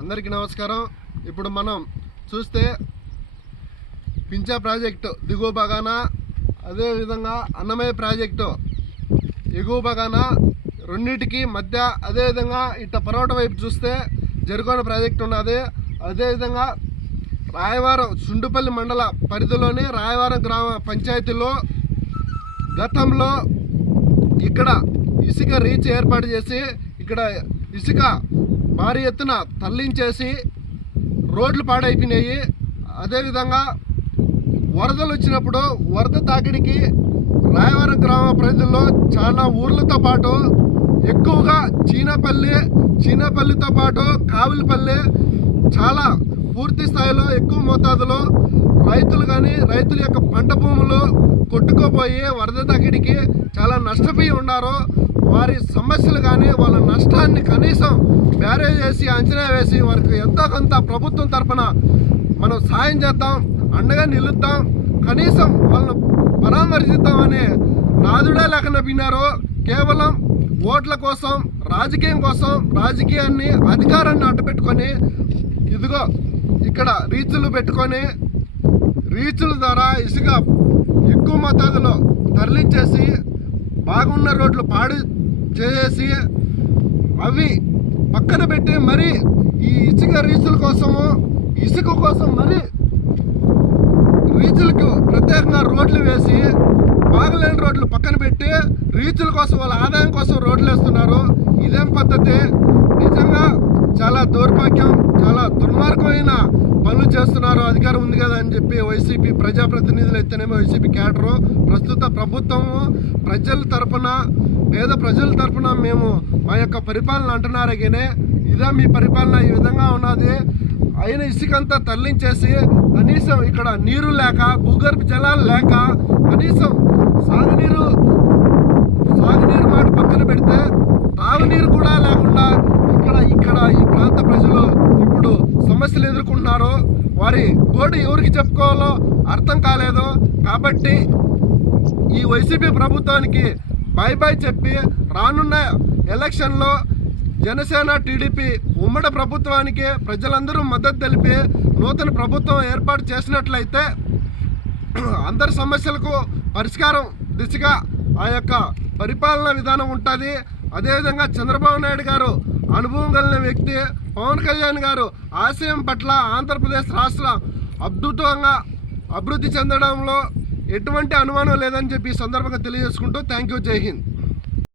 అందరికీ నమస్కారం. ఇప్పుడు మనం చూస్తే పించా ప్రాజెక్టు దిగువ భాగాన అదేవిధంగా అన్నమయ్య ప్రాజెక్టు ఎగువ భాగాన రెండింటికి మధ్య అదేవిధంగా ఇట్ట పరోట వైపు చూస్తే జరుగోన ప్రాజెక్టు ఉన్నది. అదేవిధంగా రాయవారం సుండుపల్లి మండల పరిధిలోని రాయవారం గ్రామ పంచాయతీలో గతంలో ఇక్కడ ఇసుక రీచ్ ఏర్పాటు చేసి ఇక్కడ ఇసుక భారీ ఎత్తున తల్లించేసి రోడ్లు పాడైపోయినాయి. అదేవిధంగా వరదలు వచ్చినప్పుడు వరద తాకిడికి రాయవరం గ్రామ ప్రజల్లో చాలా ఊర్లతో పాటు ఎక్కువగా చీనపల్లి చీనపల్లితో పాటు కావిలిపల్లి చాలా పూర్తి స్థాయిలో ఎక్కువ మోతాదులో రైతులు కానీ రైతుల యొక్క పంట భూములు కొట్టుకోపోయి వరద తాకిడికి చాలా నష్టపోయి ఉన్నారు. వారి సమస్యలు కానీ వాళ్ళ నష్టాన్ని కనీసం బ్యారేజ్ చేసి అంచనా వేసి వారికి ఎంతో కొంత ప్రభుత్వం తరఫున మనం సాయం చేద్దాం అండగా నిలుద్దాం కనీసం వాళ్ళను పరామర్శిద్దామని నాదుడే లేకుండా విన్నారు కేవలం ఓట్ల కోసం రాజకీయం కోసం రాజకీయాన్ని అధికారాన్ని అడ్డుపెట్టుకొని ఇదిగో ఇక్కడ రీచులు పెట్టుకొని రీచుల ద్వారా ఇసుక ఎక్కువ మోతాదులో తరలించేసి బాగున్న రోడ్లు పాడు చేసి అవి పక్కన పెట్టి మరి ఈ ఇసుక రీచుల కోసము ఇసుక కోసం మరి రీచులకు ప్రత్యేకంగా రోడ్లు వేసి బాగలేని రోడ్లు పక్కన పెట్టి రీచుల కోసం వాళ్ళ ఆదాయం కోసం రోడ్లు వేస్తున్నారు. ఇదేం పద్ధతి? నిజంగా చాలా దౌర్భాగ్యం చాలా దుర్మార్గమైన పనులు చేస్తున్నారు. అధికారం ఉంది కదా అని చెప్పి వైసీపీ ప్రజాప్రతినిధులు అయితేనేమో వైసీపీ క్యాడరు. ప్రస్తుత ప్రభుత్వము ప్రజల తరపున పేద ప్రజల తరపున మేము మా యొక్క పరిపాలన అంటున్నారు కానీ ఇదే మీ పరిపాలన ఈ విధంగా ఉన్నది. అయిన ఇసుకంతా తరలించేసి కనీసం ఇక్కడ నీరు లేక భూగర్భ జలాలు లేక కనీసం సాగునీరు సాగునీరు మాట పక్కన పెడితే తాగునీరు కూడా లేకుండా ఇక్కడ ఇక్కడ ఈ ప్రాంత ప్రజలు ఇప్పుడు సమస్యలు ఎదుర్కొంటున్నారు వారి గోడు ఎవరికి చెప్పుకోవాలో అర్థం కాలేదు. కాబట్టి ఈ వైసీపీ ప్రభుత్వానికి బై బై చెప్పి రానున్న ఎలక్షన్లో జనసేన టీడీపీ ఉమ్మడి ప్రభుత్వానికి ప్రజలందరూ మద్దతు తెలిపి నూతన ప్రభుత్వం ఏర్పాటు చేసినట్లయితే అందరి సమస్యలకు పరిష్కారం దిశగా ఆ యొక్క పరిపాలన విధానం ఉంటుంది. అదేవిధంగా చంద్రబాబు నాయుడు గారు అనుభవం కలిగిన వ్యక్తి పవన్ కళ్యాణ్ గారు ఆశయం పట్ల ఆంధ్రప్రదేశ్ రాష్ట్ర అద్భుతంగా అభివృద్ధి చెందడంలో ఎటువంటి అనుమానం లేదని చెప్పి ఈ సందర్భంగా తెలియజేసుకుంటూ థ్యాంక్ యూ జై హింద్.